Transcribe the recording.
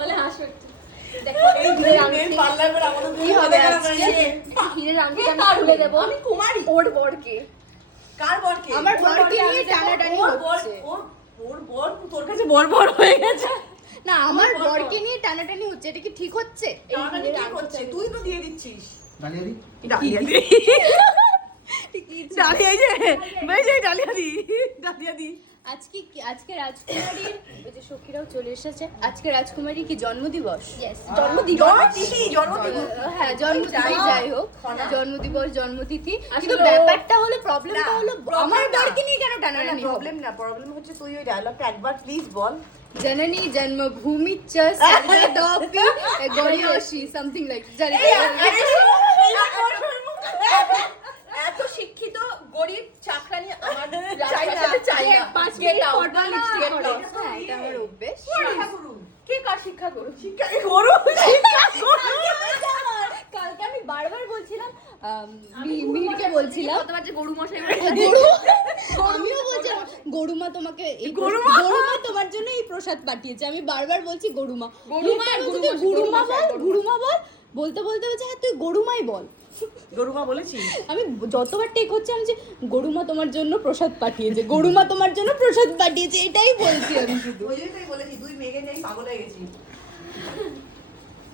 বলে হাসো একটু। আমি কুমারী। ওর বরকে, কার বরকে? আমার বরকে নিয়ে টানাটানি হচ্ছে। ওর বর তোর কাছে বর বর হয়ে গেছে। না, আমার বরকে নিয়ে টানাটানি হচ্ছে, এটা কি ঠিক হচ্ছে? টানাটানি ঠিক হচ্ছে, তুই তো দিয়ে দিচ্ছিস। ডালিয়া দি ডালিয়া দি, ডালিয়া যে বেশ এই ডালিয়া দি, ডালিয়া দি। আজকে রাজকুমারীর ওই যে সখীরাও চলে এসেছে, আজকে রাজকুমারী কি জন্মদিবস? জন্মদিন। হ্যাঁ, জন্মদিন, যাই হোক, জন্মদিবস, জন্মতিথি। কিন্তু আসলে ব্যাপারটা হলো, প্রবলেমটা না, হলো problem আমার না। বরকে নিয়ে কেন টানাটানি হবে? প্রবলেম না, প্রবলেম হচ্ছে তুই ওই ডায়লগটা একবার প্লিজ বল। জননী জন্মভূমি চ সর্বদাপি গরিয়সী, সামথিং লাইক। এত শিক্ষিত গরিব চাকরানি আমার চাই না, চাই না। 5 Get মিনিট out, পর্দা please, না get করো। out. হ্যাঁ, এটা আমার অভ্যেস। শিক্ষা করুন। কে কার শিক্ষা করো? শিক্ষা করুন, শিক্ষা করুন। কালকে আমি বারবার বলছিলাম, মীরকে বলছিলাম, কতবার যে গরু মশাই আমিও বলছিলাম গরুমা তোমাকে এই গরুমা? গরুমা তোমার জন্য এই প্রসাদ পাঠিয়েছে। আমি বারবার বলছি গরুমা, গরুমা, বলছে, গরুমা, গুরুমা গরুমা, বল, গুরুমা বল। বলতে বলতে বলছে হ্যাঁ তুই গরুমাই বল। গরুমা বলেছিস? আমি যতবার টেক হচ্ছে আমি যে গরুমা তোমার জন্য প্রসাদ পাঠিয়েছে, গরুমা তোমার জন্য প্রসাদ পাঠিয়েছে, এটাই বলছি আমি শুধু। ওই জন্যই বলেছি, তুই মেঘে নেই পাগল হয়ে গেছিস।